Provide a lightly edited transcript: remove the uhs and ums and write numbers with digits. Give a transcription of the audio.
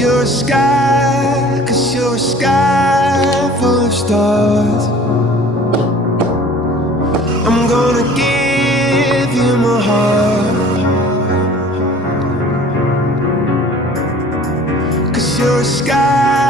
you're a sky, 'cause you're a sky full of stars. I'm gonna give you my heart, 'cause you're a sky